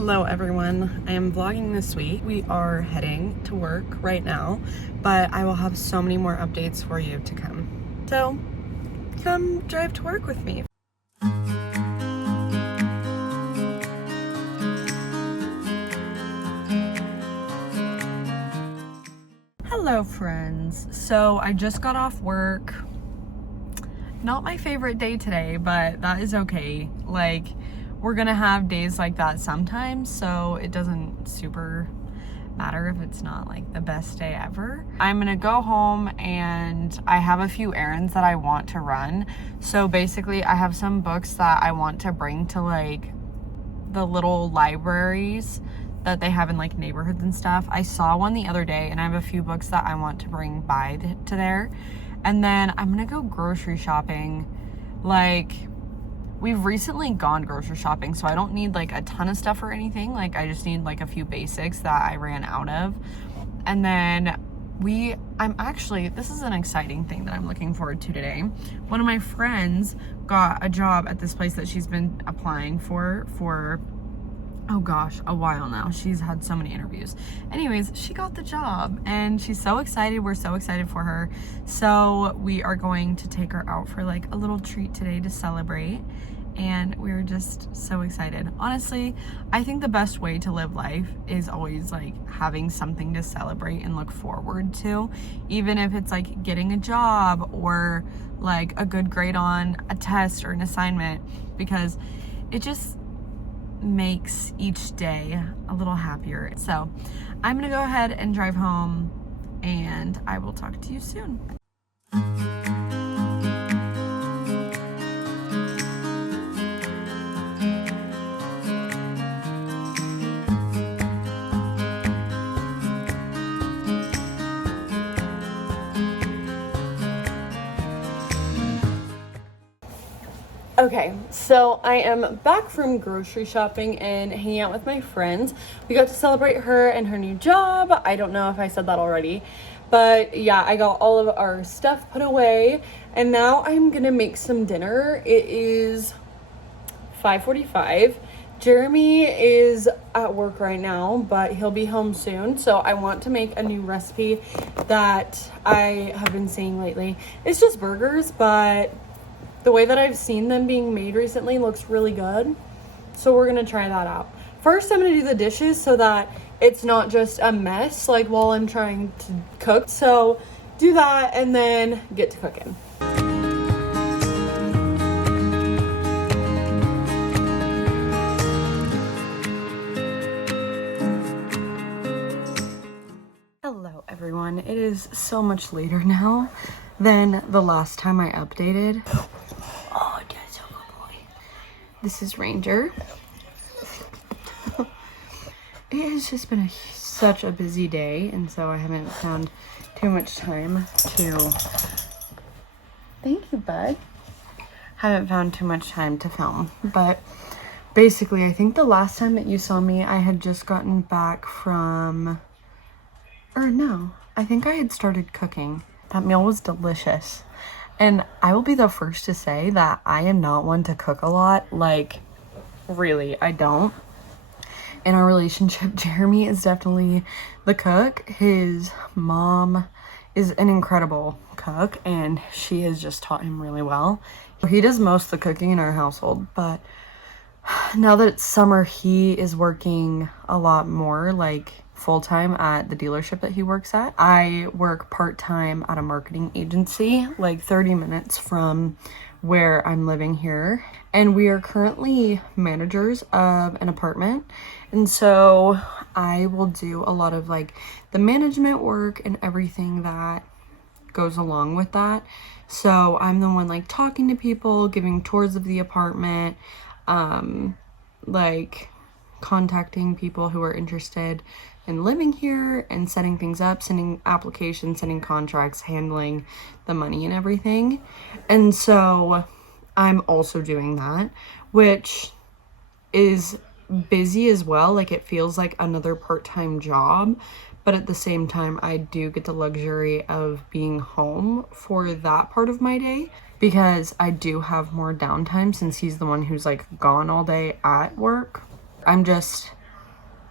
Hello everyone, I am vlogging this week. We are heading to work right now, but I will have so many more updates for you to come. So, come drive to work with me. Hello friends. So I just got off work. Not my favorite day today, but that is okay. Like, we're gonna have days like that sometimes, so it doesn't super matter if it's not like the best day ever. I'm gonna go home and I have a few errands that I want to run. So basically I have some books that I want to bring to like the little libraries that they have in like neighborhoods and stuff. I saw one the other day and I have a few books that I want to bring to there. And then I'm gonna go grocery shopping. Like, we've recently gone grocery shopping, so I don't need like a ton of stuff or anything. Like, I just need like a few basics that I ran out of. And then this is an exciting thing that I'm looking forward to today. One of my friends got a job at this place that she's been applying for oh gosh, a while now. She's had so many interviews. Anyways, she got the job and she's so excited. We're so excited for her. So we are going to take her out for like a little treat today to celebrate. And we're just so excited. Honestly, I think the best way to live life is always like having something to celebrate and look forward to. Even if it's like getting a job or like a good grade on a test or an assignment, because it just makes each day a little happier. So I'm gonna go ahead and drive home and I will talk to you soon. Okay, so I am back from grocery shopping and hanging out with my friends. We got to celebrate her and her new job. I don't know if I said that already, but yeah, I got all of our stuff put away and now I'm gonna make some dinner. It is 5:45. Jeremy is at work right now, but he'll be home soon. So I want to make a new recipe that I have been seeing lately. It's just burgers, but the way that I've seen them being made recently looks really good. So we're gonna try that out. First, I'm gonna do the dishes so that it's not just a mess like while I'm trying to cook. So do that and then get to cooking. Hello everyone. It is so much later now than the last time I updated. Oh, that's a good boy. This is Ranger. It has just been such a busy day, and so I haven't found too much time to... Thank you, bud. Haven't found too much time to film, but basically, I think the last time that you saw me, I had just gotten back from... Or no, I think I had started cooking. That meal was delicious. And I will be the first to say that I am not one to cook a lot. Like, really, I don't. In our relationship, Jeremy is definitely the cook. His mom is an incredible cook, and she has just taught him really well. He does most of the cooking in our household, but now that it's summer, he is working a lot more, like full-time at the dealership that he works at. I work part-time at a marketing agency, like 30 minutes from where I'm living here. And we are currently managers of an apartment. And so I will do a lot of like the management work and everything that goes along with that. So I'm the one like talking to people, giving tours of the apartment, like contacting people who are interested in living here and setting things up, sending applications, sending contracts, handling the money and everything. And so I'm also doing that, which is busy as well. Like, it feels like another part-time job, but at the same time I do get the luxury of being home for that part of my day because I do have more downtime since he's the one who's like gone all day at work. I'm just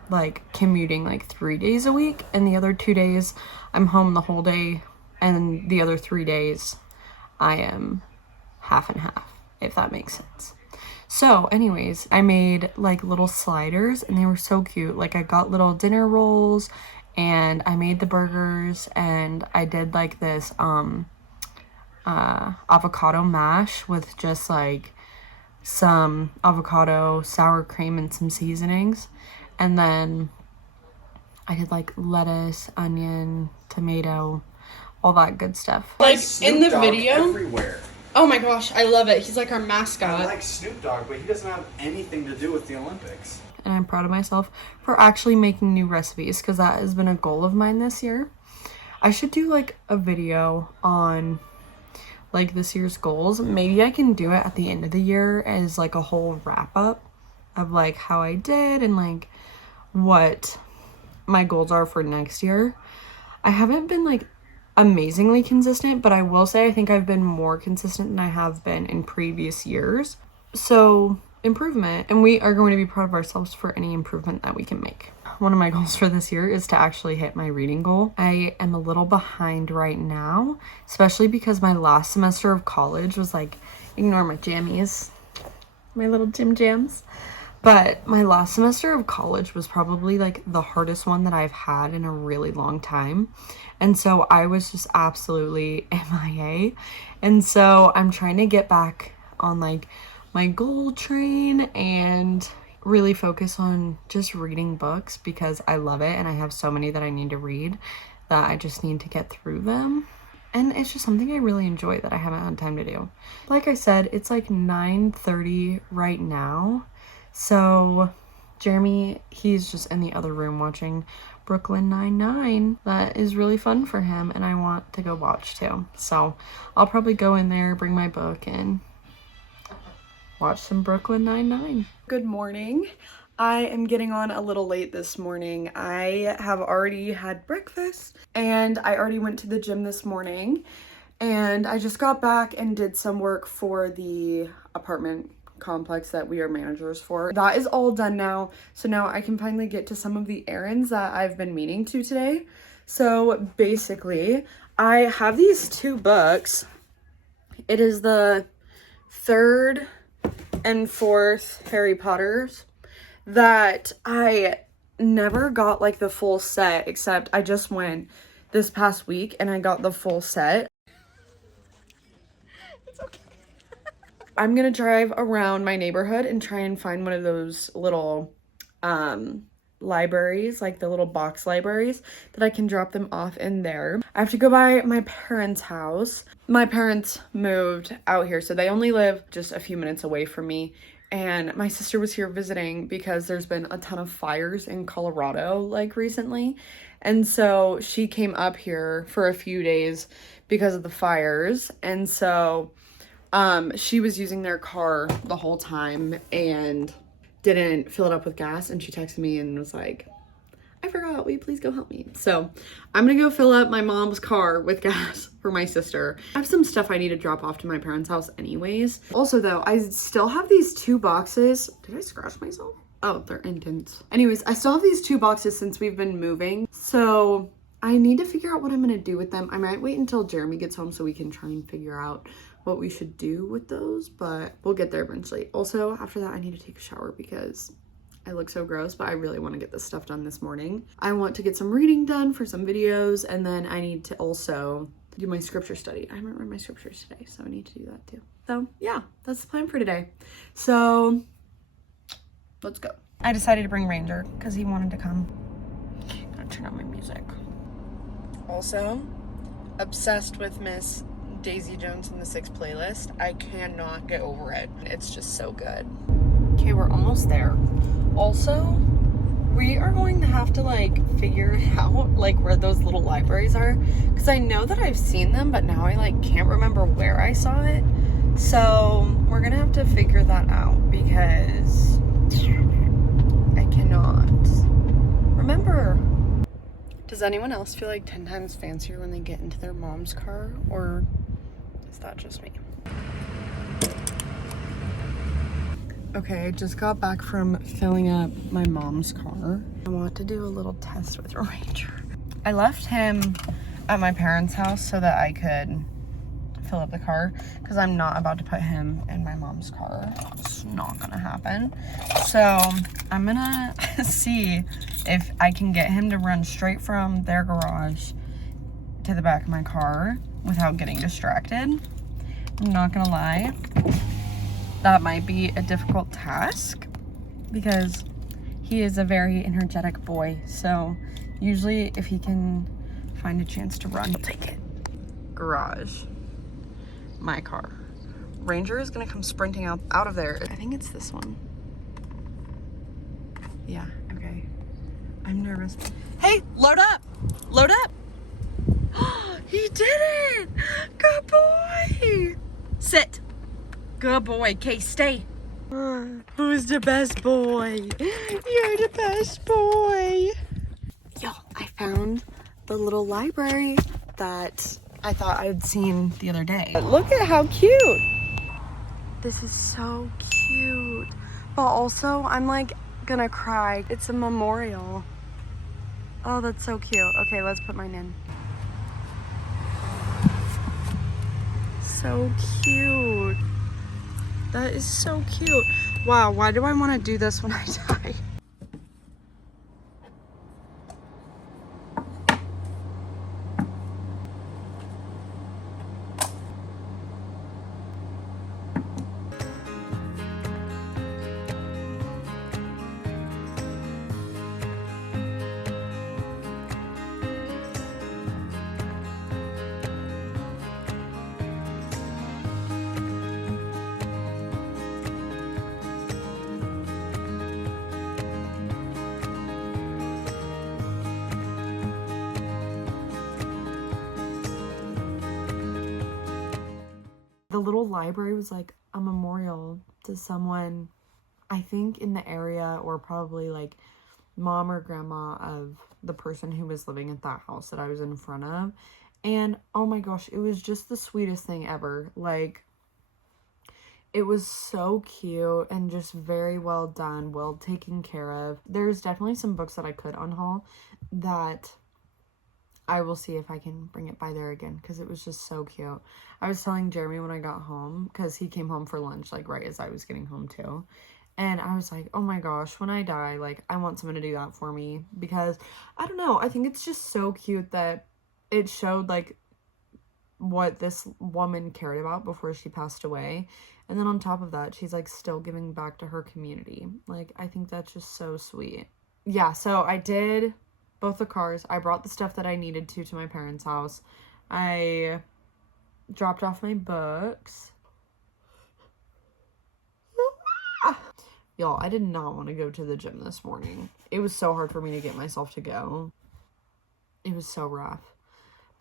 like commuting like 3 days a week, and the other 2 days I'm home the whole day, and the other 3 days I am half and half, if that makes sense. So anyways, I made like little sliders and they were so cute. Like I got little dinner rolls and I made the burgers, and I did like this avocado mash with just like some avocado, sour cream, and some seasonings. And then I did like lettuce, onion, tomato, all that good stuff. Like in the video everywhere. Oh my gosh, I love it. He's like our mascot. I like Snoop Dogg, but he doesn't have anything to do with the Olympics. And I'm proud of myself for actually making new recipes, because that has been a goal of mine this year. I should do like a video on like this year's goals. Maybe I can do it at the end of the year as like a whole wrap up of like how I did and like what my goals are for next year. I haven't been like amazingly consistent, but I will say I think I've been more consistent than I have been in previous years. So improvement, and we are going to be proud of ourselves for any improvement that we can make. One of my goals for this year is to actually hit my reading goal. I am a little behind right now, especially because my last semester of college was like, ignore my jammies, my little Jim Jams. But my last semester of college was probably like the hardest one that I've had in a really long time. And so I was just absolutely MIA. And so I'm trying to get back on like my goal train and really focus on just reading books, because I love it and I have so many that I need to read that I just need to get through them. And it's just something I really enjoy that I haven't had time to do. Like I said, it's like 9:30 right now. So Jeremy, he's just in the other room watching Brooklyn Nine-Nine. That is really fun for him, and I want to go watch too. So I'll probably go in there, bring my book, and watch some Brooklyn Nine-Nine. Good morning. I am getting on a little late this morning. I have already had breakfast, and I already went to the gym this morning, and I just got back and did some work for the apartment complex that we are managers for. That is all done now, so now I can finally get to some of the errands that I've been meaning to today. So basically, I have these 2 books. It is the 3rd and 4th Harry Potters that I never got like the full set, except I just went this past week and I got the full set. It's okay. I'm gonna drive around my neighborhood and try and find one of those little libraries, like the little box libraries, that I can drop them off in there. I have to go by my parents' house. My parents moved out here, so they only live just a few minutes away from me. And my sister was here visiting because there's been a ton of fires in Colorado like recently. And so she came up here for a few days because of the fires. And so she was using their car the whole time and didn't fill it up with gas, and she texted me and was like, I forgot, will you please go help me? So I'm gonna go fill up my mom's car with gas for my sister. I have some stuff I need to drop off to my parents' house anyways. Also though, I still have these 2 boxes. Did I scratch myself? Oh, they're indents. Anyways, I still have these 2 boxes since we've been moving, so I need to figure out what I'm gonna do with them. I might wait until Jeremy gets home so we can try and figure out what we should do with those, but we'll get there eventually. Also, after that, I need to take a shower because I look so gross, but I really want to get this stuff done this morning. I want to get some reading done for some videos, and then I need to also do my scripture study. I haven't read my scriptures today, so I need to do that too. So yeah, that's the plan for today. So let's go. I decided to bring Ranger because he wanted to come. Gotta turn on my music. Also, obsessed with Miss Daisy Jones and the Six playlist. I cannot get over it. It's just so good. Okay, we're almost there. Also, we are going to have to like figure out like where those little libraries are, because I know that I've seen them, but now I like can't remember where I saw it. So we're gonna have to figure that out because I cannot remember. Does anyone else feel like 10 times fancier when they get into their mom's car, or is that just me? Okay, I just got back from filling up my mom's car. I want to do a little test with Ranger. I left him at my parents' house so that I could fill up the car because I'm not about to put him in my mom's car. It's not gonna happen. So I'm gonna see if I can get him to run straight from their garage to the back of my car without getting distracted. I'm not gonna lie, that might be a difficult task because he is a very energetic boy. So usually if he can find a chance to run, he'll take it. Garage. My car. Ranger is gonna come sprinting out of there. I think it's this one. Yeah, okay. I'm nervous. Hey, load up! Load up! He did it! Good boy! Sit. Good boy. Okay, stay. Who's the best boy? You're the best boy. Yo, I found the little library that I thought I'd seen the other day. Look at how cute. This is so cute. But also, I'm like gonna cry. It's a memorial. Oh, that's so cute. Okay, let's put mine in. So cute. That is so cute. Wow, why do I want to do this when I die? The little library was like a memorial to someone, I think in the area, or probably like mom or grandma of the person who was living at that house that I was in front of. And oh my gosh, it was just the sweetest thing ever. Like, it was so cute and just very well done, well taken care of. There's definitely some books that I could unhaul that I will see if I can bring it by there again because it was just so cute. I was telling Jeremy when I got home, because he came home for lunch like right as I was getting home too. And I was like, oh my gosh, when I die, like I want someone to do that for me, because I don't know, I think it's just so cute that it showed like what this woman cared about before she passed away. And then on top of that, she's like still giving back to her community. Like, I think that's just so sweet. Yeah, so I did both the cars. I brought the stuff that I needed to my parents' house. I dropped off my books. Y'all, I did not want to go to the gym this morning. It was so hard for me to get myself to go. It was so rough.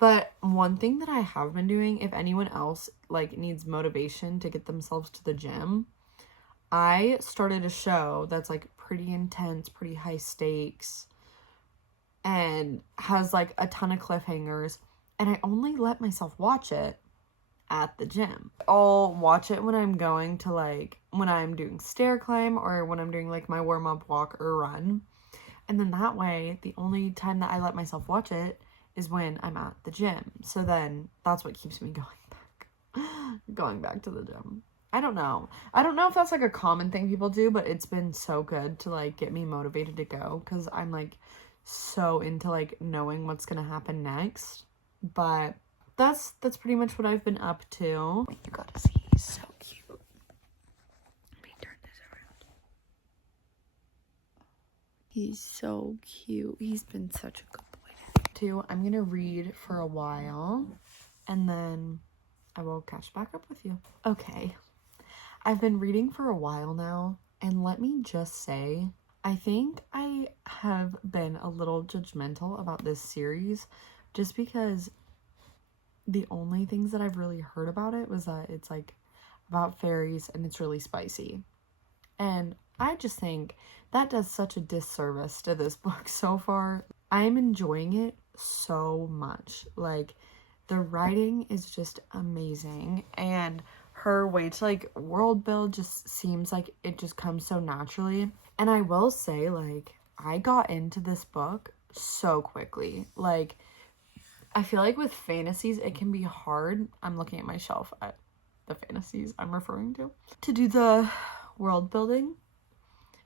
But one thing that I have been doing, if anyone else like needs motivation to get themselves to the gym, I started a show that's like pretty intense, pretty high stakes, and has like a ton of cliffhangers, and I only let myself watch it at the gym. I'll watch it when I'm going to like, when I'm doing stair climb or when I'm doing like my warm-up walk or run. And then that way, the only time that I let myself watch it is when I'm at the gym. So then that's what keeps me going back to the gym. I don't know if that's like a common thing people do, but it's been so good to like get me motivated to go, because I'm like so into like knowing what's gonna happen next. But that's pretty much what I've been up to. You gotta see, he's so cute. Let me turn this around. He's so cute. He's been such a good boy too. I'm gonna read for a while and then I will catch back up with you. Okay, I've been reading for a while now, and let me just say, I think I have been a little judgmental about this series just because the only things that I've really heard about it was that it's like about fairies and it's really spicy. And I just think that does such a disservice to this book so far. I'm enjoying it so much. Like, the writing is just amazing, and her way to like world build just seems like it just comes so naturally. And I will say, like, I got into this book so quickly. Like, I feel like with fantasies it can be hard. I'm looking at my shelf at the fantasies I'm referring to do the world building,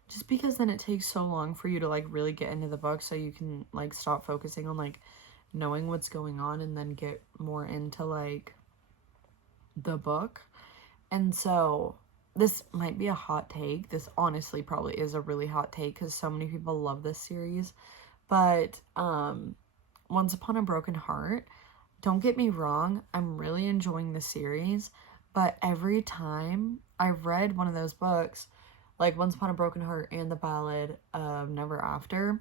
just because then it takes so long for you to like really get into the book, so you can like stop focusing on like knowing what's going on and then get more into like the book. And so this might be a hot take. This honestly probably is a really hot take because so many people love this series. But Once Upon a Broken Heart, don't get me wrong, I'm really enjoying the series, but every time I've read one of those books, like Once Upon a Broken Heart and The Ballad of Never After,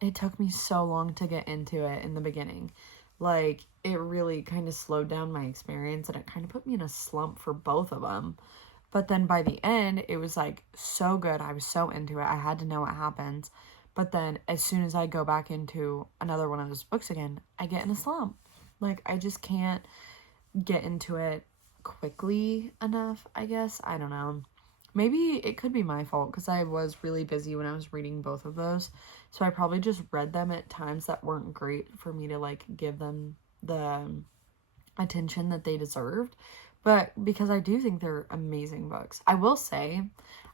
it took me so long to get into it in the beginning. Like, it really kind of slowed down my experience, and it kind of put me in a slump for both of them. But then by the end, it was like so good. I was so into it. I had to know what happens. But then as soon as I go back into another one of those books again, I get in a slump. Like, I just can't get into it quickly enough, I guess. I don't know. Maybe it could be my fault because I was really busy when I was reading both of those. So I probably just read them at times that weren't great for me to like give them the attention that they deserved. But because I do think they're amazing books. I will say,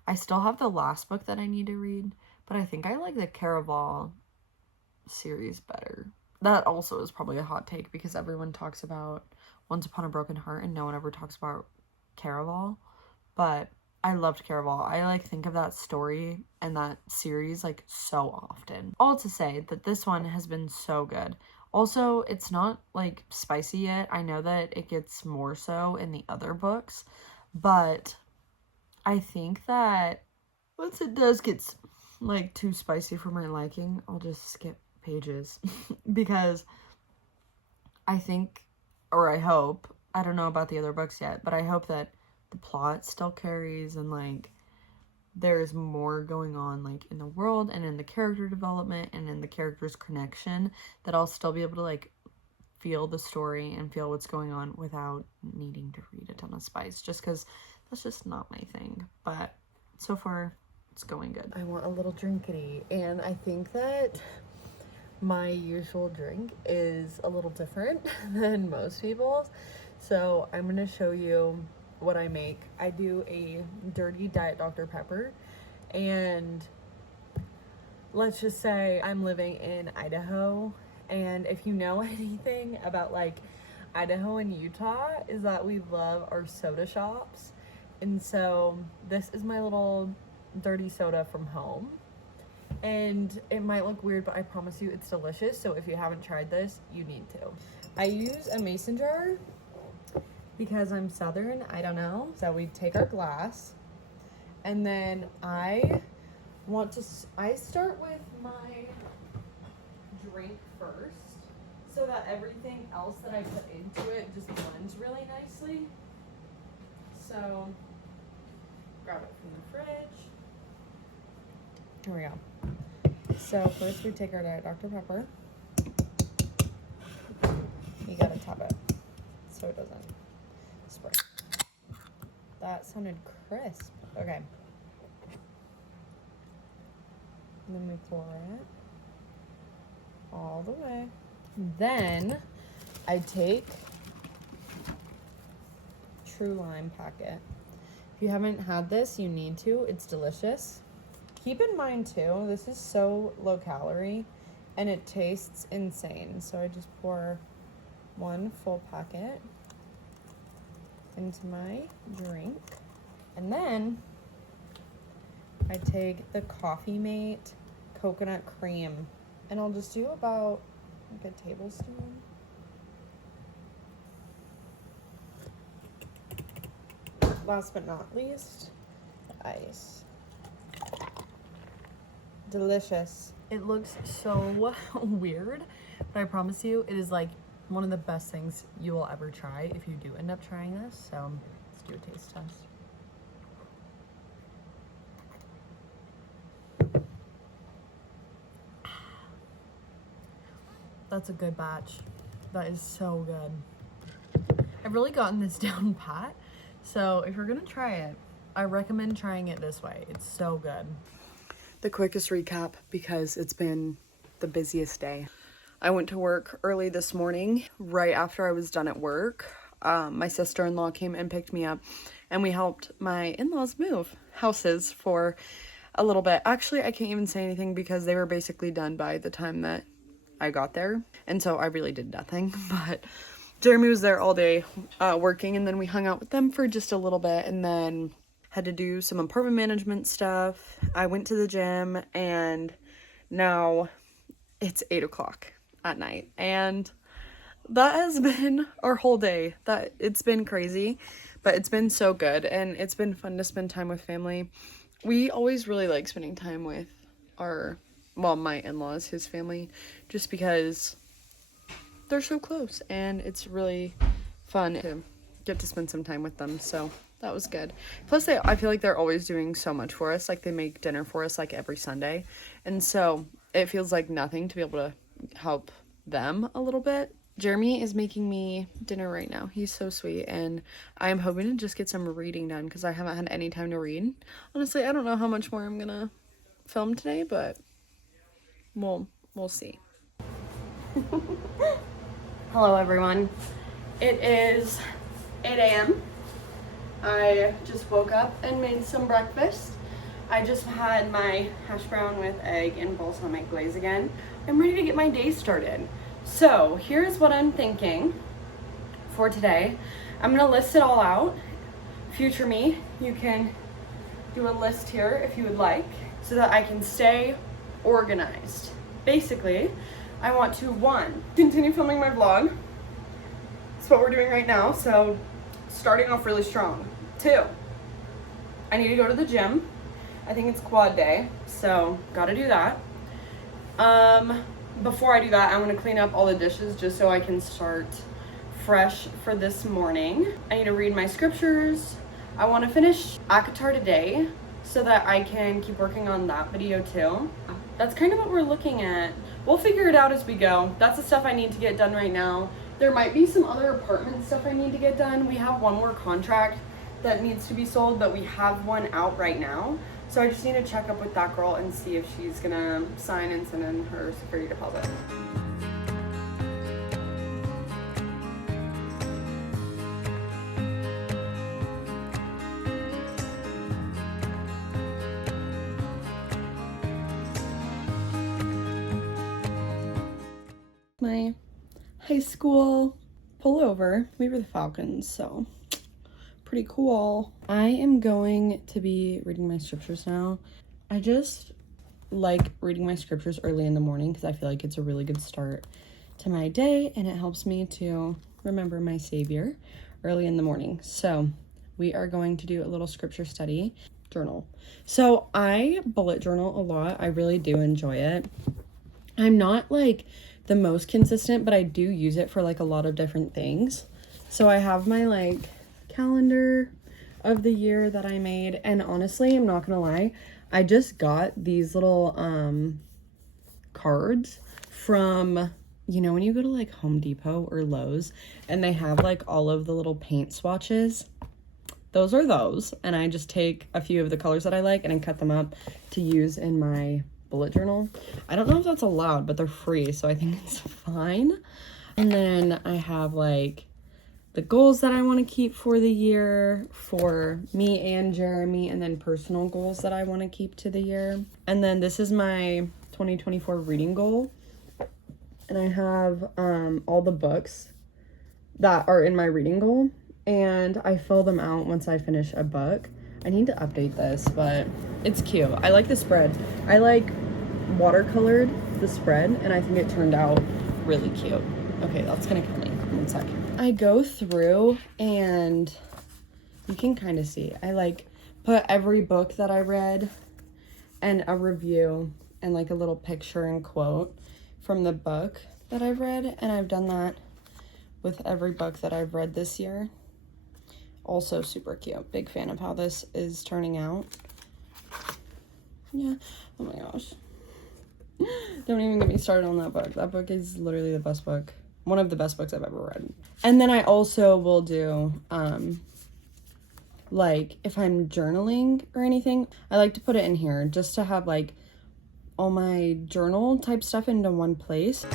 I still have the last book that I need to read, but I think I like the Caraval series better. That also is probably a hot take because everyone talks about Once Upon a Broken Heart and no one ever talks about Caraval. But I loved Caraval. I like think of that story and that series like so often. All to say that this one has been so good. Also, it's not like spicy yet. I know that it gets more so in the other books, but I think that once it does get like too spicy for my liking, I'll just skip pages because I think, or I hope, I don't know about the other books yet, but I hope that the plot still carries and like there's more going on like in the world and in the character development and in the characters' connection, that I'll still be able to like feel the story and feel what's going on without needing to read a ton of spice, just because that's just not my thing. But so far it's going good. I want a little drinkity, and I think that my usual drink is a little different than most people's, so I'm gonna show you what I make. I do a dirty Diet Dr. Pepper, and let's just say I'm living in Idaho, and if you know anything about like Idaho and Utah, is that we love our soda shops. And so this is my little dirty soda from home, and it might look weird, but I promise you it's delicious. So if you haven't tried this, you need to. I use a mason jar because I'm Southern, I don't know. So we take our glass, and then I start with my drink first, so that everything else that I put into it just blends really nicely. So grab it from the fridge. Here we go. So first we take our Diet Dr. Pepper. You gotta top it so it doesn't spray. That sounded crisp. Okay. And then we pour it all the way. Then I take True Lime packet. If you haven't had this, you need to. It's delicious. Keep in mind too, this is so low calorie and it tastes insane. So I just pour one full packet into my drink, and then I take the Coffee Mate coconut cream, and I'll just do about like a tablespoon. Last but not least, the ice. Delicious. It looks so weird, but I promise you it is like one of the best things you will ever try if you do end up trying this. So let's do a taste test. That's a good batch. That is so good. I've really gotten this down pat, So if you're gonna try it, I recommend trying it this way. It's so good. The quickest recap, because it's been the busiest day. I went to work early this morning. Right after I was done at work, my sister-in-law came and picked me up, and we helped my in-laws move houses for a little bit. Actually, I can't even say anything because they were basically done by the time that I got there, and so I really did nothing. But Jeremy was there all day working, and then we hung out with them for just a little bit, and then had to do some apartment management stuff. I went to the gym, and now it's 8 o'clock at night, and that has been our whole day. That it's been crazy, but it's been so good, and it's been fun to spend time with family. We always really like spending time with my in-laws, his family, just because they're so close, and it's really fun to get to spend some time with them. So that was good. Plus, I feel like they're always doing so much for us. Like, they make dinner for us like every Sunday, and so it feels like nothing to be able to help them a little bit. Jeremy is making me dinner right now. He's so sweet, and I am hoping to just get some reading done because I haven't had any time to read. Honestly, I don't know how much more I'm gonna film today, but we'll see. Hello everyone. It is 8 a.m. I just woke up and made some breakfast. I just had my hash brown with egg and balsamic glaze again. I'm ready to get my day started. So here's what I'm thinking for today. I'm gonna list it all out. Future me, you can do a list here if you would like, so that I can stay organized. Basically, I want to, 1, continue filming my vlog. That's what we're doing right now, so starting off really strong. 2, I need to go to the gym. I think it's quad day, so gotta do that. Before I do that, I want to clean up all the dishes just so I can start fresh for this morning. I need to read my scriptures. I want to finish Akatar today so that I can keep working on that video too. That's kind of what we're looking at. We'll figure it out as we go. That's the stuff I need to get done right now. There might be some other apartment stuff I need to get done. We have one more contract that needs to be sold, but we have one out right now. So I just need to check up with that girl and see if she's gonna sign and send in her security deposit. My high school pullover. We were the Falcons, so pretty cool. I am going to be reading my scriptures now. I just like reading my scriptures early in the morning because I feel like it's a really good start to my day, and it helps me to remember my Savior early in the morning. So we are going to do a little scripture study journal. So I bullet journal a lot. I really do enjoy it. I'm not like the most consistent, but I do use it for like a lot of different things. So I have my like calendar of the year that I made, and honestly, I'm not gonna lie, I just got these little cards from, you know, when you go to like Home Depot or Lowe's and they have like all of the little paint swatches. Those are those, and I just take a few of the colors that I like and I cut them up to use in my bullet journal. I don't know if that's allowed, but they're free, so I think it's fine. And then I have like the goals that I want to keep for the year for me and Jeremy, and then personal goals that I want to keep to the year. And then this is my 2024 reading goal, and I have all the books that are in my reading goal, and I fill them out once I finish a book. I need to update this, but it's cute. I like the spread. I like watercolored the spread, and I think it turned out really cute. Okay, that's gonna kill me. 1 second. I go through, and you can kind of see, I like put every book that I read and a review and like a little picture and quote from the book that I've read, and I've done that with every book that I've read this year. Also super cute. Big fan of how this is turning out. Yeah. Oh my gosh. Don't even get me started on that book. That book is literally the best book. One of the best books I've ever read. And then I also will do like if I'm journaling or anything, I like to put it in here just to have like all my journal type stuff into one place.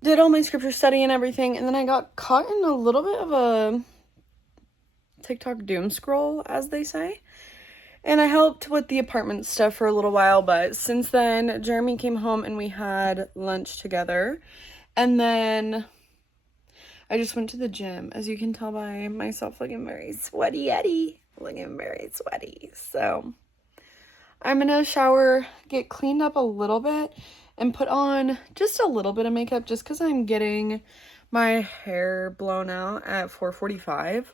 Did all my scripture study and everything, and then I got caught in a little bit of a TikTok doom scroll, as they say. And I helped with the apartment stuff for a little while, but since then, Jeremy came home and we had lunch together. And then I just went to the gym, as you can tell by myself looking very sweaty. Looking very sweaty. So I'm gonna shower, get cleaned up a little bit, and put on just a little bit of makeup just because I'm getting my hair blown out at 4:45.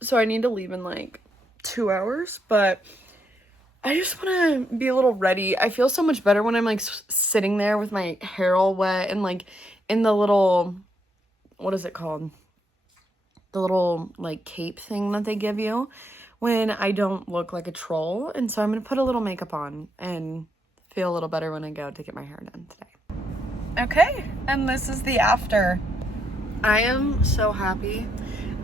So I need to leave in like 2 hours, but I just want to be a little ready. I feel so much better when I'm like sitting there with my hair all wet and like in the little, what is it called? The little like cape thing that they give you when I don't look like a troll. And so I'm going to put a little makeup on and feel a little better when I go to get my hair done today. Okay, and this is the after. I am so happy,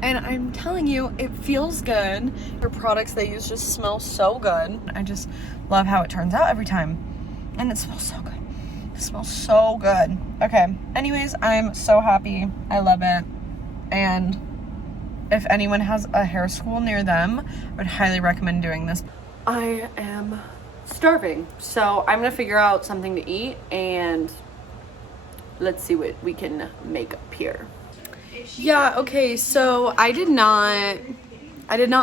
and I'm telling you, it feels good. Your products they use just smell so good. I just love how it turns out every time, and it smells so good. It smells so good. Okay, anyways, I'm so happy. I love it, and if anyone has a hair school near them, I would highly recommend doing this. I am starving, so I'm gonna figure out something to eat and let's see what we can make up here. Yeah, okay, so I did not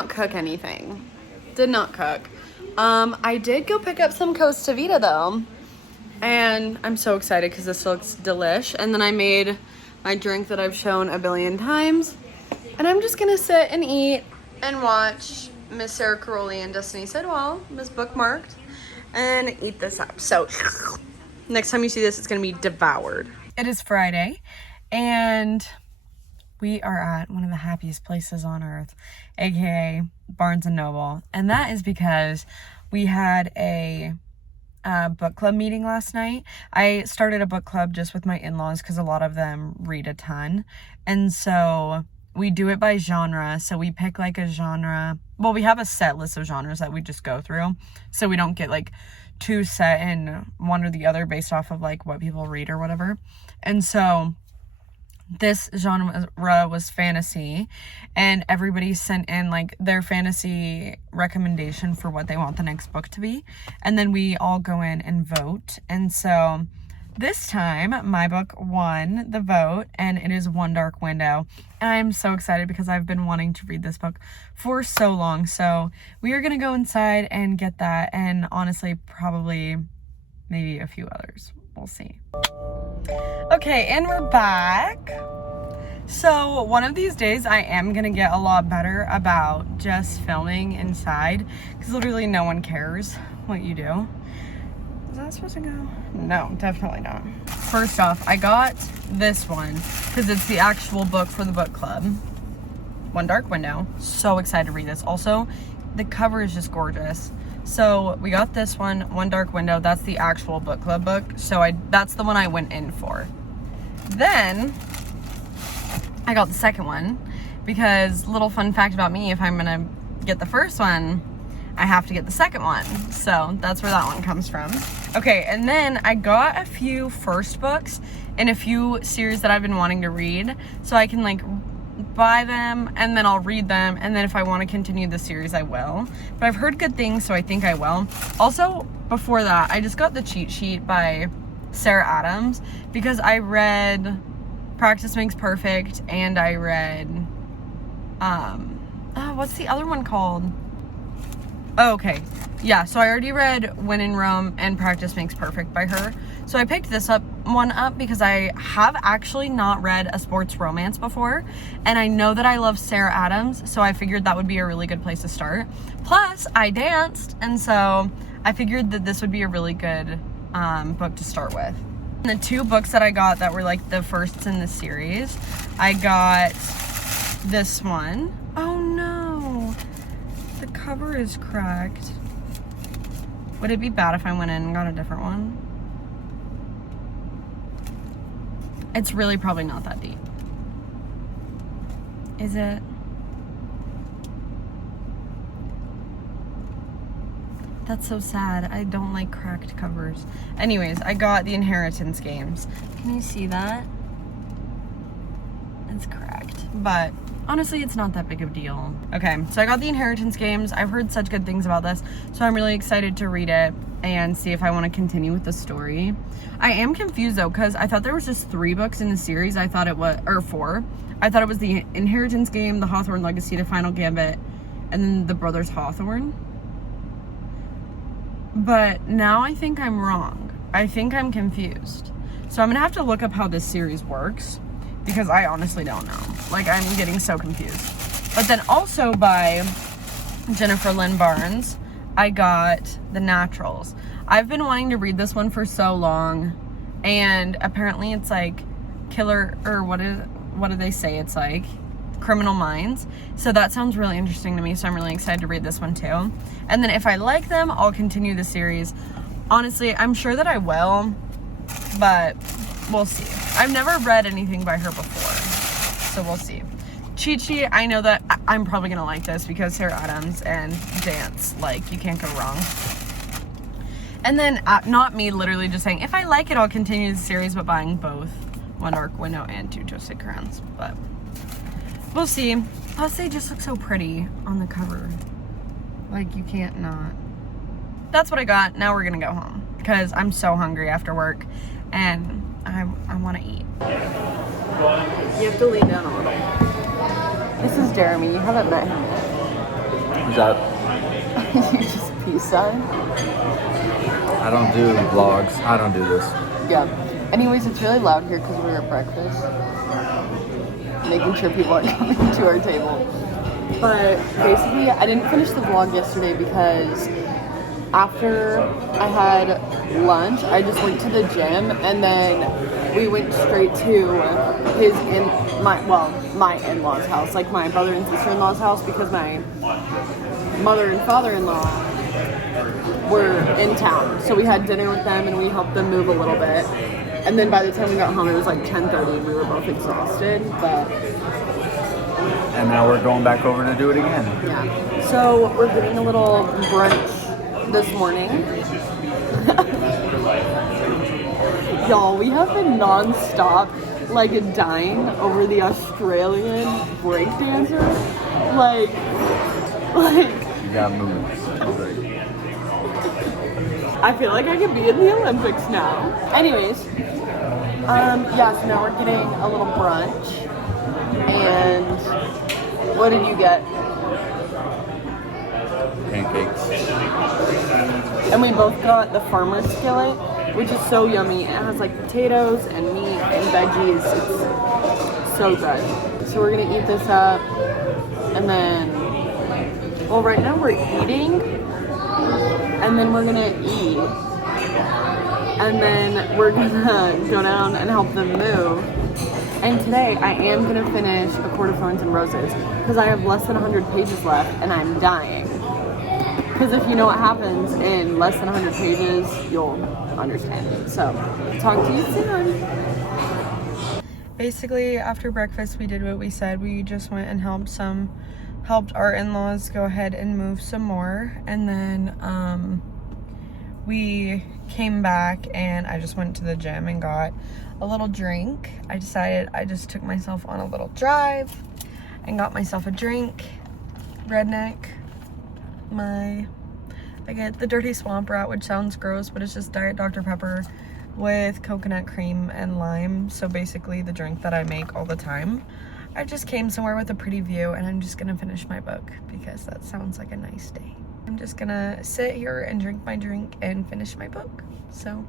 cook anything. Did not cook. I did go pick up some Costa Vida though, and I'm so excited because this looks delish. And then I made my drink that I've shown a billion times, and I'm just gonna sit and eat and watch Miss Sarah Caroli and Destiny Sidwell, Miss Bookmarked, and eat this up. So next time you see this, it's gonna be devoured. It is Friday, and we are at one of the happiest places on earth, aka Barnes & Noble. And that is because we had a book club meeting last night. I started a book club just with my in-laws because a lot of them read a ton. And so we do it by genre. So we pick like a genre. Well, we have a set list of genres that we just go through. So we don't get like too set in one or the other based off of like what people read or whatever. And so this genre was fantasy, and everybody sent in like their fantasy recommendation for what they want the next book to be, and then we all go in and vote. And so this time my book won the vote, and it is One Dark Window, and I'm so excited because I've been wanting to read this book for so long. So we are gonna go inside and get that, and honestly probably maybe a few others. We'll see. Okay, and we're back. So one of these days I am gonna get a lot better about just filming inside, because literally no one cares what you do. Is that supposed to go? No, definitely not. First off, I got this one because it's the actual book for the book club. One Dark Window. So excited to read this. Also, the cover is just gorgeous. So we got this one, One Dark Window. That's the actual book club book. So that's the one I went in for. Then I got the second one because, little fun fact about me, if I'm gonna get the first one, I have to get the second one. So that's where that one comes from. Okay, and then I got a few first books in a few series that I've been wanting to read, so I can like buy them and then I'll read them, and then if I want to continue the series I will. But I've heard good things, so I think I will. Also, before that, I just got the cheat sheet by Sarah Adams because I read Practice Makes Perfect, and I read what's the other one called? Oh, okay. Yeah, so I already read When in Rome and Practice Makes Perfect by her. So I picked this one up because I have actually not read a sports romance before, and I know that I love Sarah Adams, so I figured that would be a really good place to start. Plus, I danced, and so I figured that this would be a really good book to start with. And the two books that I got that were like the firsts in the series, I got this one. Oh no, the cover is cracked. Would it be bad if I went in and got a different one? It's really probably not that deep. Is it? That's so sad. I don't like cracked covers. Anyways, I got the Inheritance games. Can you see that? It's cracked, but honestly, it's not that big of a deal. Okay, so I got the Inheritance games. I've heard such good things about this, so I'm really excited to read it and see if I want to continue with the story. I am confused though, because I thought there was just 3 books in the series. I thought it was, or 4. I thought it was the Inheritance game, the Hawthorne Legacy, the Final Gambit, and then the Brothers Hawthorne. But now I think I'm wrong. I think I'm confused. So I'm gonna have to look up how this series works, because I honestly don't know. Like, I'm getting so confused. But then also by Jennifer Lynn Barnes, I got The Naturals. I've been wanting to read this one for so long, and apparently it's like killer, or what do they say it's like? Criminal Minds. So that sounds really interesting to me, so I'm really excited to read this one too. And then if I like them, I'll continue the series. Honestly, I'm sure that I will, but we'll see. I've never read anything by her before, so we'll see. Chi-Chi, I know that I'm probably gonna like this because Sarah Adams and dance, like, you can't go wrong. And then, not me literally just saying, if I like it, I'll continue the series, but buying both One Dark Window and 2 Twisted Crowns, but we'll see. Plus, they just look so pretty on the cover. Like, you can't not. That's what I got. Now we're gonna go home because I'm so hungry after work and I want to eat. You have to lean down a little. This is Jeremy. You haven't met him yet. Who's that? You just peace sign. I don't do vlogs. I don't do this. Yeah. Anyways, it's really loud here because we're at breakfast. Making sure people are coming to our table. But basically, I didn't finish the vlog yesterday because after I had lunch, I just went to the gym and then we went straight to my in-laws' house, like my brother and sister-in-law's house, because my mother and father-in-law were in town. So we had dinner with them and we helped them move a little bit. And then by the time we got home, it was like 10:30 and we were both exhausted, but... And now we're going back over to do it again. Yeah. So we're getting a little brunch this morning. Y'all, we have been non-stop, like, dying over the Australian breakdancer. Like... You gotta move. I feel like I could be in the Olympics now. Anyways, yeah, so now we're getting a little brunch. And what did you get? Pancakes. And we both got the farmer's skillet, which is so yummy. It has like potatoes and meat and veggies. It's so good. So we're gonna eat this up. And then, well, right now we're eating. And then we're gonna eat. And then we're gonna go down and help them move. And today I am gonna finish A Court of Thorns and Roses because I have less than 100 pages left and I'm dying. Because if you know what happens in less than 100 pages, you'll understand. So, talk to you soon. Basically, after breakfast, we did what we said. We just went and helped our in-laws go ahead and move some more. And then we came back and I just went to the gym and got a little drink. I decided I just took myself on a little drive and got myself a drink. Redneck. I get the Dirty Swamp Rat, which sounds gross, but it's just Diet Dr. Pepper with coconut cream and lime. So basically the drink that I make all the time. I just came somewhere with a pretty view and I'm just gonna finish my book because that sounds like a nice day. I'm just gonna sit here and drink my drink and finish my book. So